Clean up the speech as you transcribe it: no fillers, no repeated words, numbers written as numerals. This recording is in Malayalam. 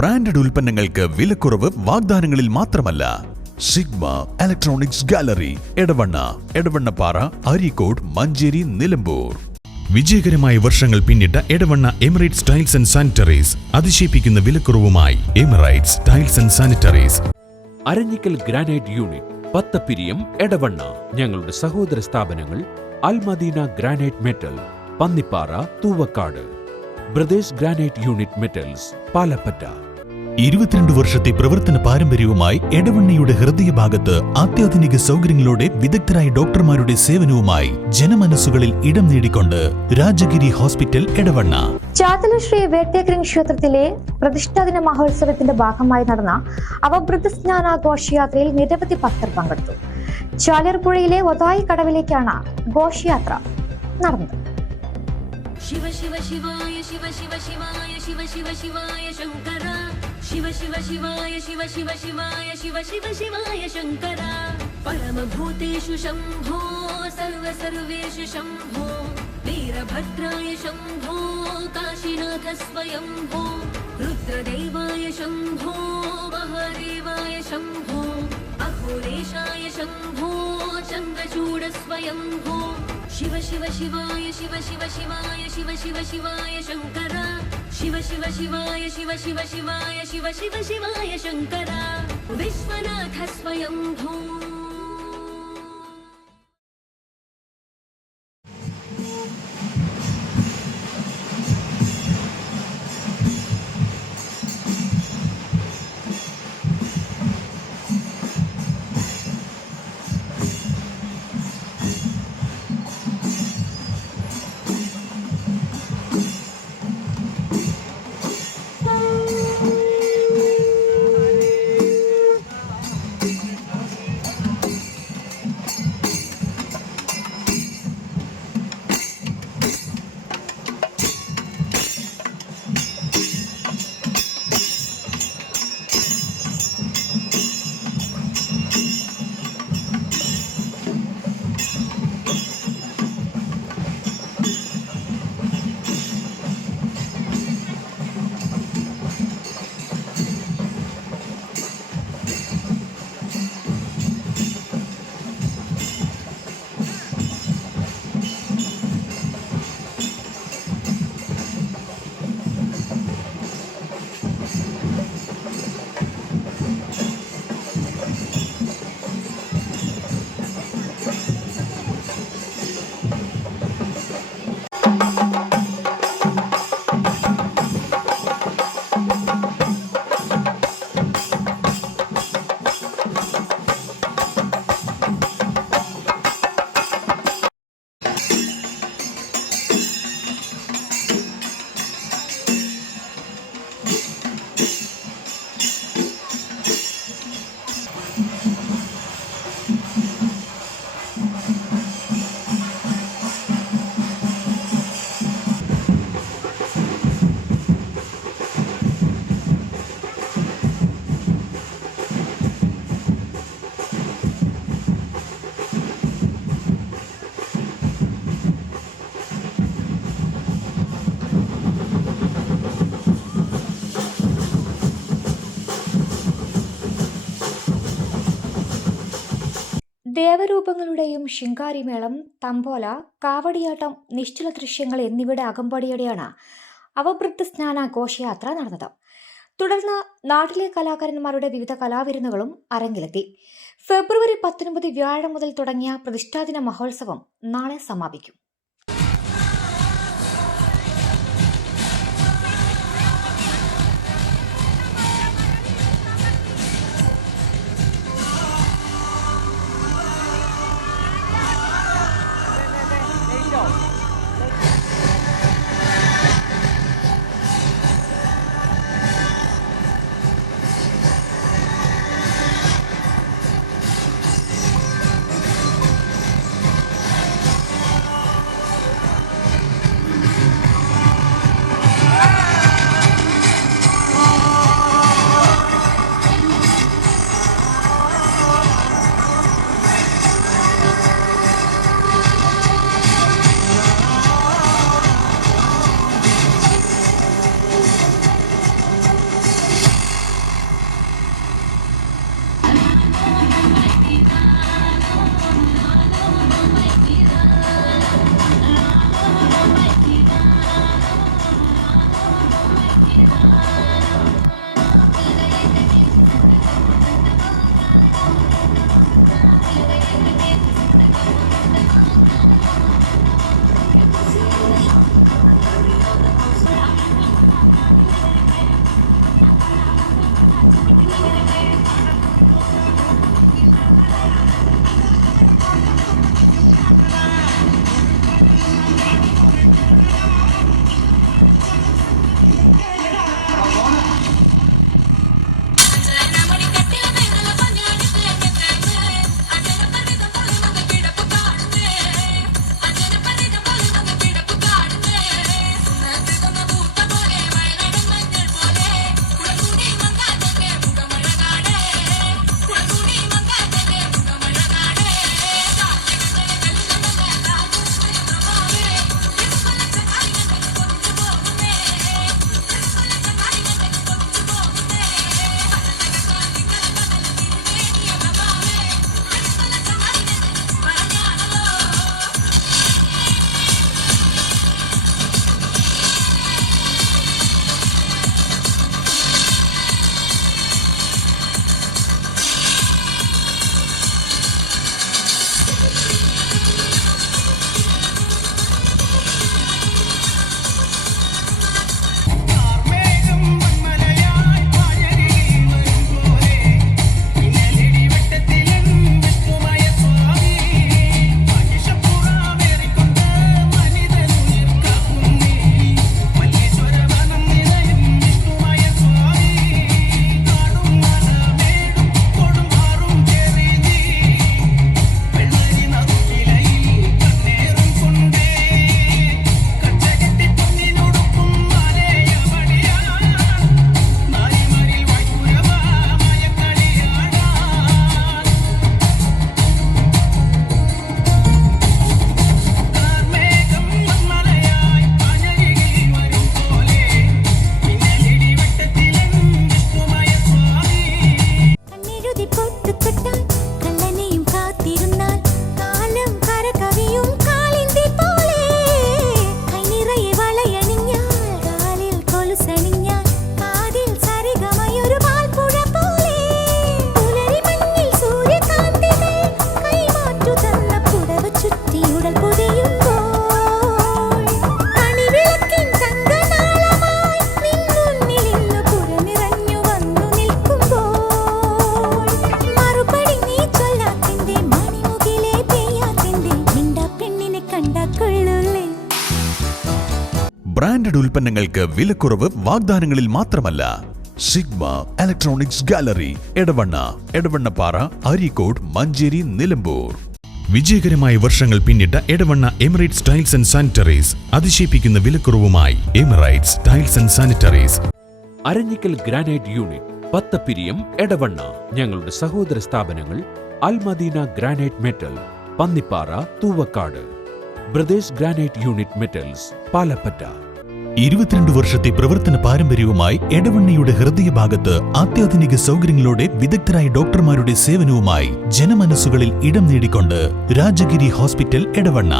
ബ്രാൻഡഡ് ഉൽപ്പന്നങ്ങൾക്ക് വിലക്കുറവ് വാഗ്ദാനങ്ങളിൽ മാത്രമല്ല. Sigma electronics gallery, Edavannappara, Areekode, Manjeri, Nilambur. വിജയകരമായ വർഷങ്ങൾ പിന്നിട്ട Edavanna Emirates tiles and sanitaries അതിശയിപ്പിക്കുന്ന വിലക്കുറവുമായി Emirates tiles and sanitaries. Aranjikkal granite unit, Pathappiriyam, Edavanna. ഞങ്ങളുടെ സഹോദര സ്ഥാപനങ്ങൾ Almadina granite metal, Pannippara, Thoovakkad. Brothers granite unit metals, Palappatta. 22 വർഷത്തെ പ്രവർത്തന പാരമ്പര്യവുമായി എടവണ്ണയുടെ ഹൃദയഭാഗത്ത് അത്യാധുനിക സൗകര്യങ്ങളോടെ വിദഗ്ധരായ ഡോക്ടർമാരുടെ സേവനവുമായി ജനമനസ്സുകളിൽ ഇടം നേടിക്കൊണ്ട് രാജഗിരി ഹോസ്പിറ്റൽ, എടവണ്ണ. ചാത്തല ശ്രീ വേട്ടേക്കരൻ ക്ഷേത്രത്തിലെ പ്രതിഷ്ഠാദിന മഹോത്സവത്തിന്റെ ഭാഗമായി നടന്ന അവഭൃത സ്നാന ഘോഷയാത്രയിൽ നിരവധി ഭക്തർ പങ്കെടുത്തു. ചാലിയർപുഴയിലെ ഒതായി കടവിലേക്കാണ് ഘോഷയാത്ര നടന്നത്. शिव शिव शिवाय शिव शिव शिवाय शिव शिव शिवाय शंकर शिव शिव शिवाय शिव शिव शिवाय शिव शिव शिवाय शंकर परम भूतेषु शंभो सर्व सर्वेषु शंभो वीरभद्राय शंभो काशीनाथ स्वयंभो रुद्रदेवाय शंभो महादेवाय शंभो अघोरेशाय शंभो चंद्रचूड स्वयंभो शिव शिव शिवाय शिव शिव शिवाय शिव शिव शिवाय शंकर शिव शिव शिवाय शिव शिव शिवाय शिव शिव शिवाय शंकर विश्वनाथ स्वयंभू. ദേവരൂപങ്ങളുടെയും ശിങ്കാരിമേളം, തമ്പോല, കാവടിയാട്ടം, നിശ്ചല ദൃശ്യങ്ങൾ എന്നിവയുടെ അകമ്പടിയോടെയാണ് അവഭൃത സ്നാന ഘോഷയാത്ര നടന്നത്. തുടർന്ന് നാട്ടിലെ കലാകാരന്മാരുടെ വിവിധ കലാവിരുന്നുകളും അരങ്ങിലെത്തി. ഫെബ്രുവരി 19 വ്യാഴം മുതൽ തുടങ്ങിയ പ്രതിഷ്ഠാദിന മഹോത്സവം നാളെ സമാപിക്കും. ബ്രാൻഡഡ് ഉൽപ്പന്നങ്ങൾക്ക് വിലക്കുറവ് വാഗ്ദാനങ്ങളിൽ മാത്രമല്ല. Sigma electronics gallery, Edavannappara, Areekode, Manjeri, Nilambur. വിജയകരമായ വർഷങ്ങൾ പിന്നിട്ട Edavanna Emirates tiles and sanitaries അതിശയിപ്പിക്കുന്ന വിലക്കുറവുമായി Emirates tiles and sanitaries. Aranjikkal granite unit, Pathappiriyam, Edavanna. ഞങ്ങളുടെ സഹോദര സ്ഥാപനങ്ങൾ Almadina granite metal, Pannippara, Thoovakkad. Brothers granite unit metals, Palappatta. 22 വർഷത്തെ പ്രവർത്തന പാരമ്പര്യവുമായി എടവണ്ണയുടെ ഹൃദയഭാഗത്ത് അത്യാധുനിക സൗകര്യങ്ങളോടെ വിദഗ്ധരായ ഡോക്ടർമാരുടെ സേവനവുമായി ജനമനസ്സുകളിൽ ഇടം നേടിക്കൊണ്ട് രാജഗിരി ഹോസ്പിറ്റൽ, എടവണ്ണ.